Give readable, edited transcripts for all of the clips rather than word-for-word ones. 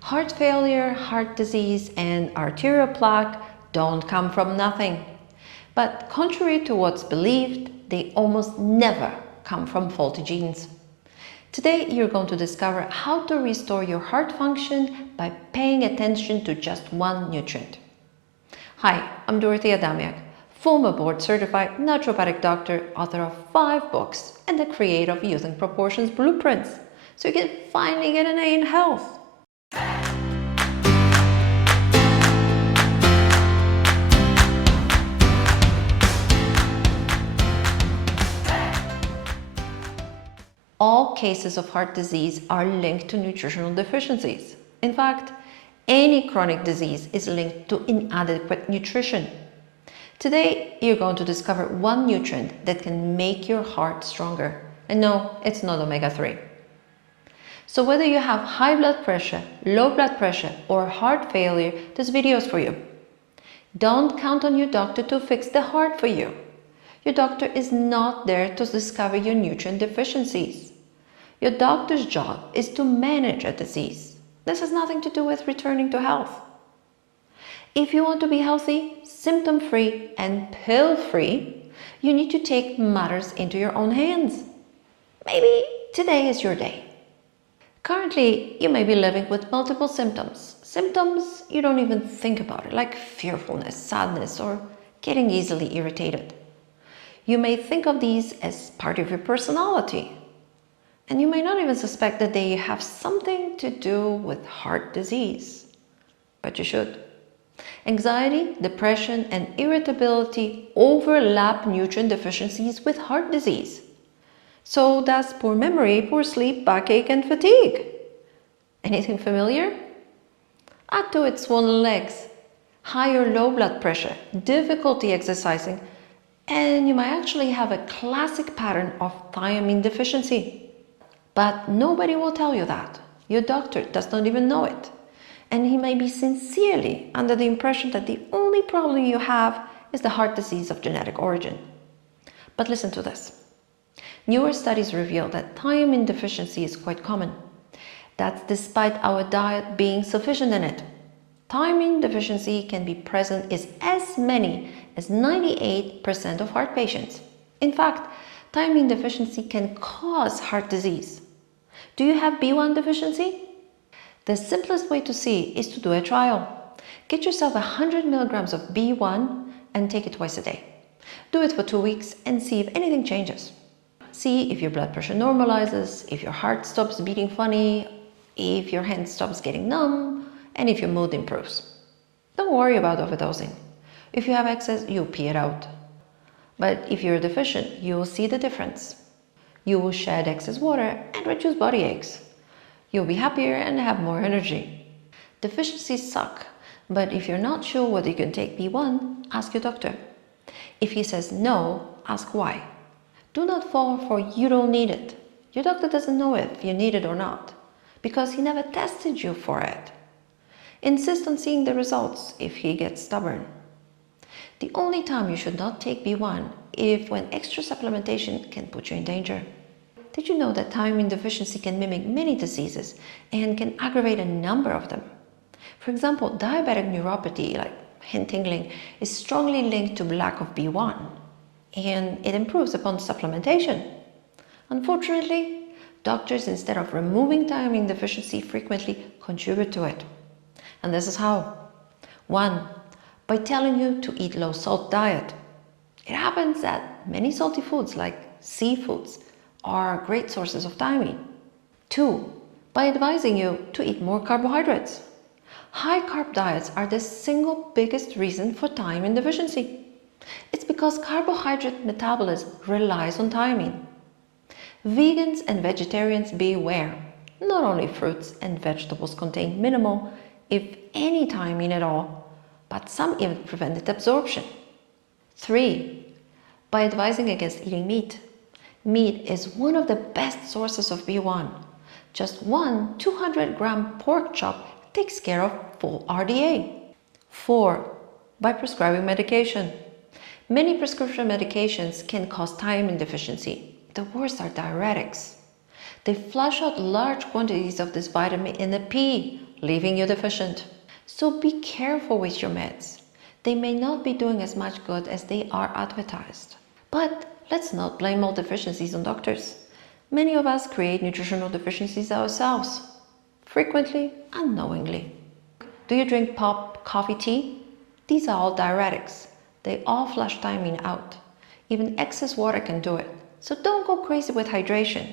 Heart failure, heart disease, and arterial plaque don't come from nothing. But contrary to what's believed, they almost never come from faulty genes. Today, you're going to discover how to restore your heart function by paying attention to just one nutrient. Hi, I'm Dorothea Damiak, former board-certified naturopathic doctor, author of 5 books, and the creator of Using Proportions Blueprints, so you can finally get an A in health. All cases of heart disease are linked to nutritional deficiencies. In fact, any chronic disease is linked to inadequate nutrition. Today, you're going to discover one nutrient that can make your heart stronger. And no, it's not omega-3. So whether you have high blood pressure, low blood pressure, or heart failure, this video is for you. Don't count on your doctor to fix the heart for you. Your doctor is not there to discover your nutrient deficiencies. Your doctor's job is to manage a disease. This has nothing to do with returning to health. If you want to be healthy, symptom-free, and pill-free, you need to take matters into your own hands. Maybe today is your day. Currently, you may be living with multiple symptoms. Symptoms you don't even think about it, like fearfulness, sadness, or getting easily irritated. You may think of these as part of your personality, and you may not even suspect that they have something to do with heart disease, but you should. Anxiety, depression, and irritability overlap nutrient deficiencies with heart disease. So does poor memory, poor sleep, backache, and fatigue. Anything familiar? Add to it swollen legs, high or low blood pressure, difficulty exercising, and you might actually have a classic pattern of thiamine deficiency. But nobody will tell you that. Your doctor does not even know it. And he may be sincerely under the impression that the only problem you have is the heart disease of genetic origin. But listen to this. Newer studies reveal that thiamine deficiency is quite common. That's despite our diet being sufficient in it. Thiamine deficiency can be present in as many as 98% of heart patients. In fact, thiamine deficiency can cause heart disease. Do you have B1 deficiency? The simplest way to see is to do a trial. Get yourself 100 milligrams of B1 and take it twice a day. Do it for 2 weeks and see if anything changes. See if your blood pressure normalizes, if your heart stops beating funny, if your hand stops getting numb, and if your mood improves. Don't worry about overdosing. If you have excess, you'll pee it out. But if you're deficient, you will see the difference. You will shed excess water and reduce body aches. You'll be happier and have more energy. Deficiencies suck, but if you're not sure whether you can take B1, ask your doctor. If he says no, ask why. Do not fall for you don't need it. Your doctor doesn't know if you need it or not, because he never tested you for it. Insist on seeing the results if he gets stubborn. The only time you should not take B1 is when extra supplementation can put you in danger. Did you know that thiamine deficiency can mimic many diseases and can aggravate a number of them? For example, diabetic neuropathy, like hand tingling, is strongly linked to lack of B1, and it improves upon supplementation. Unfortunately, doctors, instead of removing thiamine deficiency, frequently contribute to it. And this is how. 1. By telling you to eat low-salt diet. It happens that many salty foods like seafoods are great sources of thiamine. 2. By advising you to eat more carbohydrates. High-carb diets are the single biggest reason for thiamine deficiency. It's because carbohydrate metabolism relies on thiamine. Vegans and vegetarians beware. Not only fruits and vegetables contain minimal, if any thiamine at all, but some even prevent its absorption. 3. By advising against eating meat. Meat is one of the best sources of B1. Just one 200-gram pork chop takes care of full RDA. 4. By prescribing medication. Many prescription medications can cause thiamine deficiency. The worst are diuretics. They flush out large quantities of this vitamin in the pee, leaving you deficient. So be careful with your meds. They may not be doing as much good as they are advertised. But let's not blame all deficiencies on doctors. Many of us create nutritional deficiencies ourselves, frequently, unknowingly. Do you drink pop, coffee, tea? These are all diuretics. They all flush thiamine out. Even excess water can do it. So don't go crazy with hydration.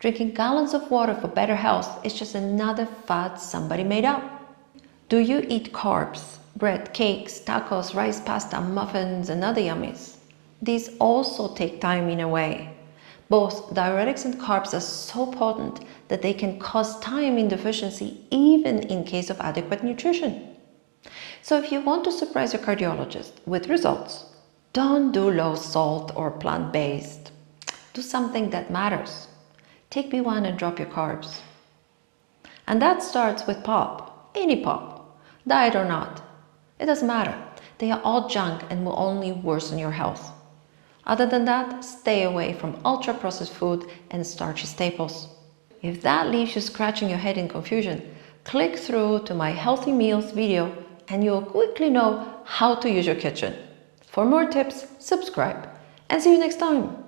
Drinking gallons of water for better health is just another fad somebody made up. Do you eat carbs, bread, cakes, tacos, rice, pasta, muffins, and other yummies? These also take thiamine away. Both diuretics and carbs are so potent that they can cause thiamine deficiency even in case of adequate nutrition. So if you want to surprise your cardiologist with results, don't do low salt or plant-based. Do something that matters. Take B1 and drop your carbs. And that starts with pop, any pop, diet or not. It doesn't matter. They are all junk and will only worsen your health. Other than that, stay away from ultra-processed food and starchy staples. If that leaves you scratching your head in confusion, click through to my healthy meals video and you'll quickly know how to use your kitchen. For more tips, subscribe and see you next time.